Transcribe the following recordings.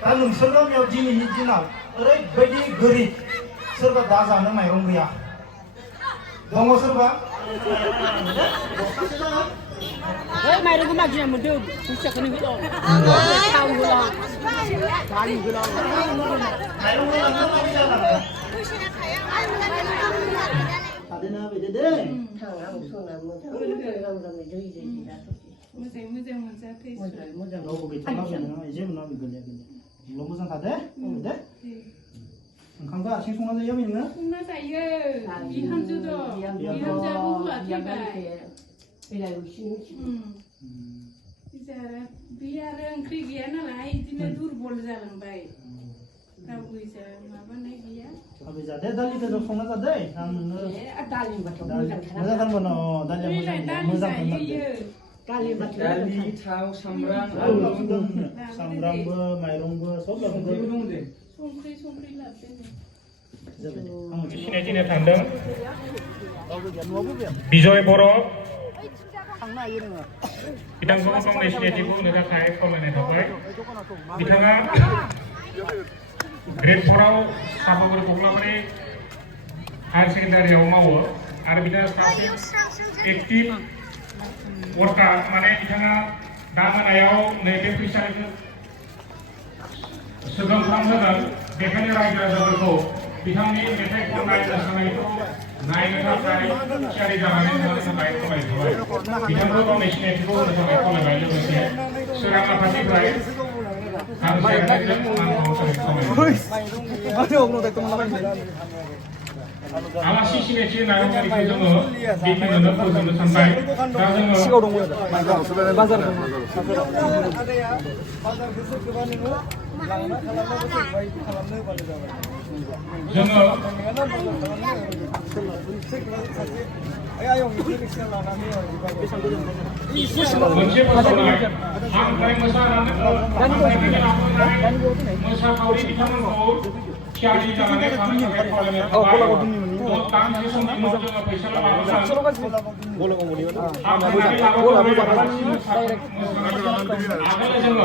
दा नोंसोर गामियाव दिनैनि दिनाव ओरैबायदि गोरिब सोरबा दा जानो माइरं गैया दङ सोरबा माइरंखौ मागिना मोनदों फैसाखौनो होलां थाव होलां दालि होलां माइरं होलांनो मानि जालांगोन थादोना बेदो दे थांनां संना मोजां मोनजाथों मोजां रावबो गैथारला बेनो जेबो ना गोलैया ल' मोजां थादे दे ओंखामखौ हारसिं संना जायो बेनो संना जायो बिहामजो दं बिहामजोआबो हौवा थैबाय बे आरो ओंख्रि गैया नालाय बिदिनो दुरबल जालांबाय रावबो माबानाय गैया अबे जादे दालि बेदर संना जादे आं नोंनो दालिबाथ' मोजांथारमोन दालिया मोजां दालि थाव सामब्राम सामब्रामबो माइरंबो सब लाबोदों संख्रि लाबोदों सिनायथिनो थांदों बिजय बर' बिथांखौ गावनि सिनायथिखौ होनो थाखाय खावलायनाय थाबाय बिथाङा ग्रेड 4आव सापागुरि कक्लाबारि हायार सेकेन्डारियाव मावो आरो बिथाङा सासे एक्टिभ वर्कार माने बिथाङा दा मोनायाव नैबे फैसाखौ सोगोम खालामहोगोन बेखायनो रायजो राजाफोरखौ बिथांनि मेथाइ खननाय मोसानायखौ नायनो थाखाय थियारि जानानै थानो थाखाय खावलायबाय बिथांखौ गावनि सिनायथिखौ होनो थाखाय खावलायबाय लोगोसे सोरां आफादनिफ्राय आलासि सिनायथि नायगिरिखौ जोङो बेखिनियावनो फोजोबनो सानबाय दा जोङो बाजार दङ जोङो मोनसे मोसानाय आमफ्राय मोसाखावरि बिथांमोनखौ थियारि जानानै थानो थाखाय खावलायनाय थाबाय दानसे समनि उनाव जोङो फैसा लाबोगोन आगोल जोङो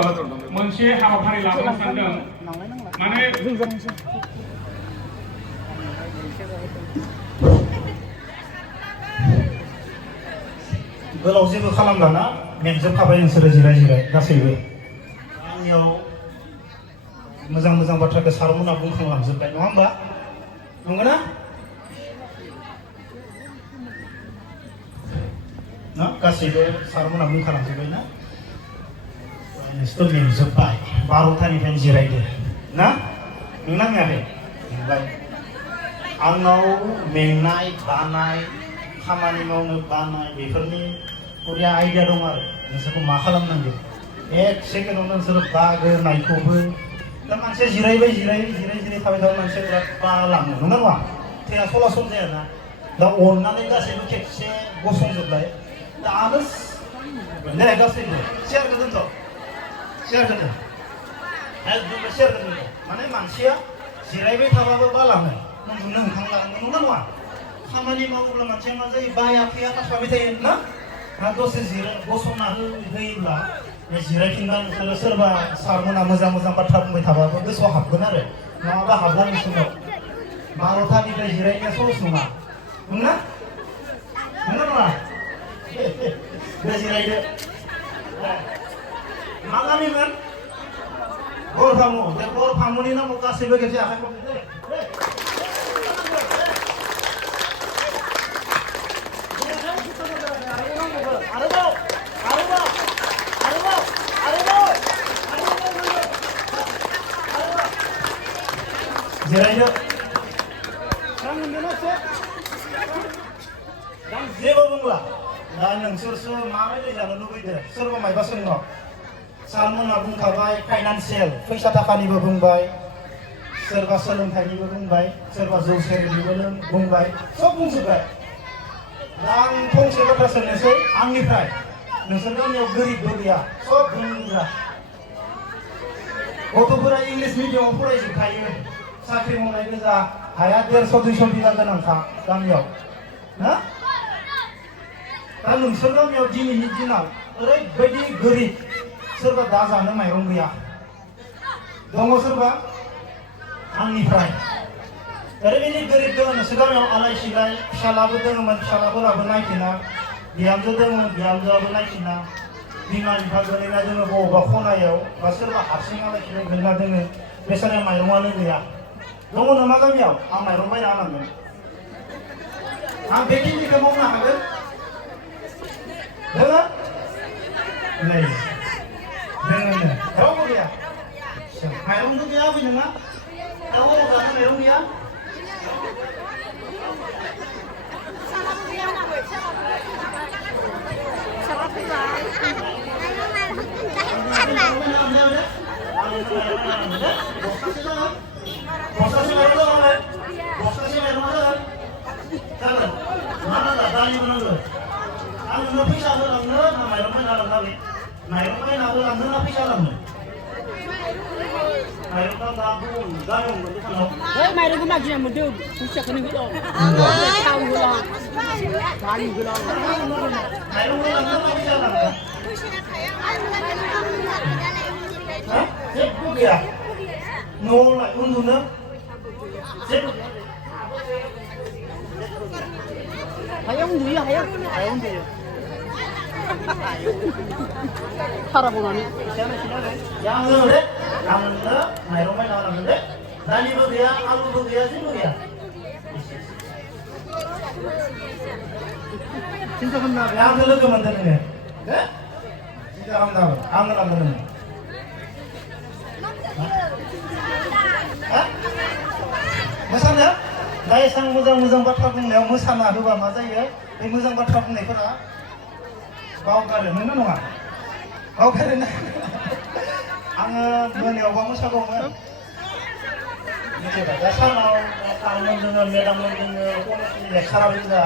मोनसे हाबाफारि लाबोनो सानदों माने गोलाव जेबो खालामलाना मेंजोबखाबाय नोंसोरो जिराय जिराय गासैबो आंनियाव मोजां मोजां बाथ्राखौ सारमोना बुंखांलांजोबबाय नङा होमबा नंगौना ना गासैबो सारमोना बुंखालांजोबबाय ना नोंसोर मेंजोबबाय 12थानिफ्रायनो जिरायदो ना नोंना मेङाखै मेंबाय आंनाव मेंनाय बानाय खामानि मावनो बानाय बेफोरनि बरिया आइडिया दं आरो नोंसोरखौ मा खालामनांगौ एक सेकेन्डआवनो नोंसोर बागोनायखौबो दा मानसिया जिराय जिराय थाबाय थाबा मानसिया बिराद बालाङो नंगौ नङा थैना सलासल जायाना दा अननानै गासैबो खेबसे गसंजोबबाय दा आरो दे गासैबो सेयारखौ दोनथ' सेयारखौ दोन एकदम सेयारखौ दोनथ' माने मानसिया जिरायबाय थाबाबो बालाङो उन्दुनो ओंखारलाङो नंगौ नङा खामानि मावोब्ला मानसिया मा जायो बाया फैया थाबाय थायो ना दसे गसंना होयोब्ला जिरायफिनबा नोंसोरो सोरबा सारमोना मोजां मोजां बाथ्रा बुंबाय थाबाबो गोसोआव हाबगोन आरो नङाबा हाबला नोंसोरनाव 12थानिफ्राय जिरायनाया सहस नङा नंना नङा दे जिरायदो मा गामिमोन गरफामु बे गरफामुनि नामाव गासैबो खेबसे आखाइ खबदो दे जिरायदो जेबो बुंला दा नोंसोरसो माबायदि जानो लुबैदो सोरबा मायबा सोंनो सारमोना बुंखाबाय फाइनान्सियेल फैसा थाखानिबो बुंबाय सोरबा सोलोंथाइनिबो बुंबाय सोरबा जौ सेरेबनिबो बुंबाय सब बुंजोबबाय आं फंसे बाथ्रा सोंनोसै आंनिफ्राय नोंसोर गामियाव गोरिबबो गैया सब बुंग्रा गथ'फोरा इंलिश मिडियामाव फरायजोबखायो साख्रि मावनाय गोजा हाया 150-200 बिगा गोनांखा गामियाव ना दा नोंसोर गामियाव दिनैनि दिनाव ओरैबायदि गोरिब सोरबा दा जानो माइरं गैया दङ सोरबा आंनिफ्राय ओरैबायदि गोरिब दङ नोंसोर गामियाव आलाय सिलाय फिसालाबो दङमोन फिसालाफोराबो नायफिना बिहामजो दङमोन बिहामजोआबो नायफिना बिमा बिफा गोलैना जोङो बबेबा खनायाव बा सोरबा हारसिं आलाय सिलाय गोलैना दोङो बेसारा माइरङानो गैया दङ नामा गामियाव आं माइरं बायना होनांगोन आं बे खेथिखौ मावनो हागोन दोङो नै दोङो रावबो गैया माइरंबो गैया बे नङा रावबो जानो माइरं गैया बस्तासे माइरं जाबाय बस्तासे माइरं जागोन जागोन मा नांगौ दालिबो नांगौ आं नोंनो फैसा होलांनो ना माइरं बायना होलांनो माइरं बायना होलांनो ना फैसा होलांनो माइरं दा गामियाव मोननो थाङो बै माइरंखौ मागिना मोनदों फैसाखौनो होलां थाव होलां दालि होलां माइरं होलांनो ना फैसा होलांनो जेबो गैया न'आवलाय उन्दुनो जेबो हायाव उन्दुयो हायाव उन्दुयो भारा मावनानै आंनो दे आंनो माइरं बायना होनांगोन दे दालिबो गैया आलुबो गैया जेबो गैया सिन्था खालामनो आंनो लोगो मोनदों नोङो दे सिन्था खालामनो आंनो लांगोन नोङो मोसानो दा एसां मोजां बाथ्रा बुंनायाव मोसाना होबा मा जायो बे मोजां बाथ्रा बुंनायफोरा बावगारो नंगौ नङा बावगारो ना आङो मोनायावबा मोसागौमोन मिथिबाय दा सानाव सारमोन दोङो मेदाममोन दोङो कलेजनि लेक्सारार गोजा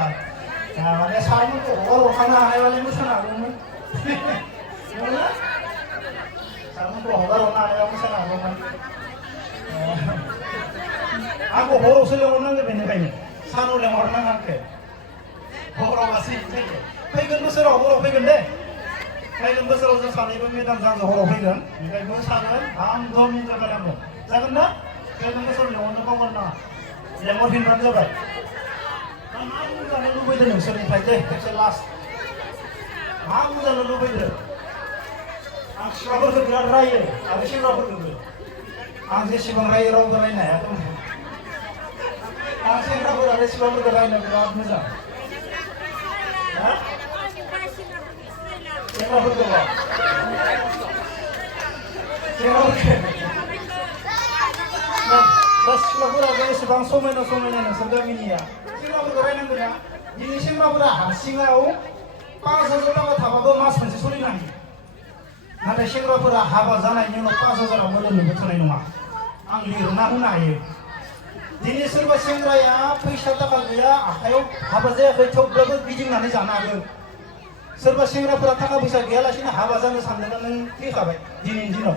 माने सारमोनखौ हरखानो हानायबालाय मोसानो हागौमोन नंगौना सारमोनखौ हगारहरनो हानायाव मोसानो हागौमोन आंखौ हरावसो लेंहरनांगौ बेनिखायनो सानाव लेंहरनाङा आंखौ हरावबासो जायो फैगोन बोसोराव हराव फैगोन दे फैगोन बोसोराव जों सानैबो मेदाम जांजों हराव फैगोन ओमफ्राय मोसागोन आं दम इन्जय खालामगोन जागोन ना फैगोन बोसोराव लेंहरनो बावगार नाङा लेंहरफिनबानो जाबाय दा मा बुंजानो लुबैदों नोंसोरनिफ्राय दे खेबसे लास्ट मा बुंजानो लुबैदों आं सिख्लाफोरखौ बिराद रायो आरो सेंग्राफोरखौबो आं जेसेबां रायो रावबो रायनो हाया आं सेंग्राफोर आरो सिख्लाफोरखौ रायनो बिराद मोजां सेंग्राफोरखौ दा सिख्लाफोराबो एसेबां समायना नोंसोर गामिनिया सेंग्राफोरखौ रायनांगौ ना दिनै सेंग्राफोरा हारसिङाव 5,000 थाखा थाबाबो मास मोनसे सोलिनो हायो नाथाय सेंग्राफोरा हाबा जानायनि उनाव 5,000 मोदोमनोबो थोनाय नङा आं लिरना होनो हायो दिनै सोरबा सेंग्राया फैसा थाखा गैया आखायाव हाबा जायाखै थेवब्लाबो गिदिंनानै जानो हागोन सोरबा सेंग्राफोरा थाखा फैसा गैयालासिनो हाबा जानो सानदोंबा नों थैखाबाय दिनैनि दिनाव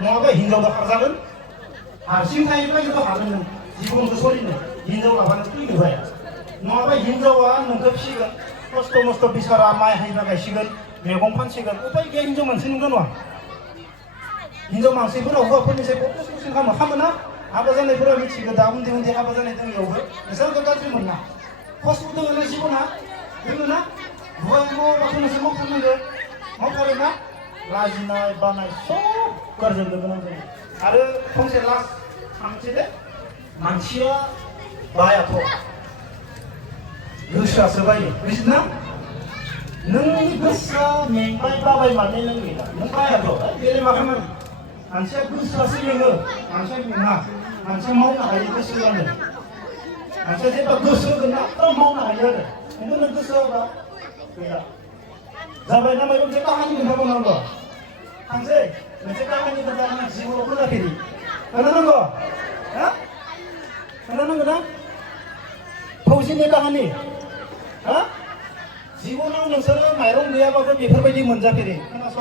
नङाबा हिनजावबो खारजागोन हारसिं थायोब्ला हागोन नों जिबनखौ सोलिनो हिनजाव लाबानो फैनो हाया नङाबा हिनजावा नोंखौ फिसिगोन खस्थ' मस्थ' बिसारा माइ हायना गायसिगोन मैगं फानसिगोन उपाय गैया हिनजाव मानसि नंगौ नङा हिनजाव मानसिफोरा हौवाफोरनिसाय बहुत खस्थ'सिन खालामो ना हाबा जानायफोरा मिथिगौ दा उन्दै हाबा जानाय दङ इयावबो नोंसोरखौ गाज्रि मोना खस्थ' दङ ना जिबना दोङो ना हौवाया मावबाथ' नोंसोर मावथारनांगौ मावथारो ना लाजिनाय बानाय सब गारजोबनो गोनां जायो आरो फंसे लास्ट थांसै दे मानसिया बायाथ' गोसोआसो बायो बुजिदों ना नोंनि गोसोआ मेंबाय बाबाय माने नों गैला नों बायाथ' बेलाय मा खालामो मानसिया गोसोआसो मेङो मानसिया मेङा मानसिया मावनो हायो गोसो होआनो मानसिया जेब्ला गोसो होगोन ना मावनो हायो आरो खिन्थु नों गोसो होआबा गैला जाबाय ना माबा मोनसे काहानि खोन्थाबावनांगौ थांसै मोनसे काहानि खोन्थानो जिउआव खोनाफेरि खोनानांगौ हा खोनानांगौ ना फौजिनि काहानि हा जिबनाव नोंसोरो माइरं गैयाबाबो बेफोरबायदि मोनजाफेरि खोनासं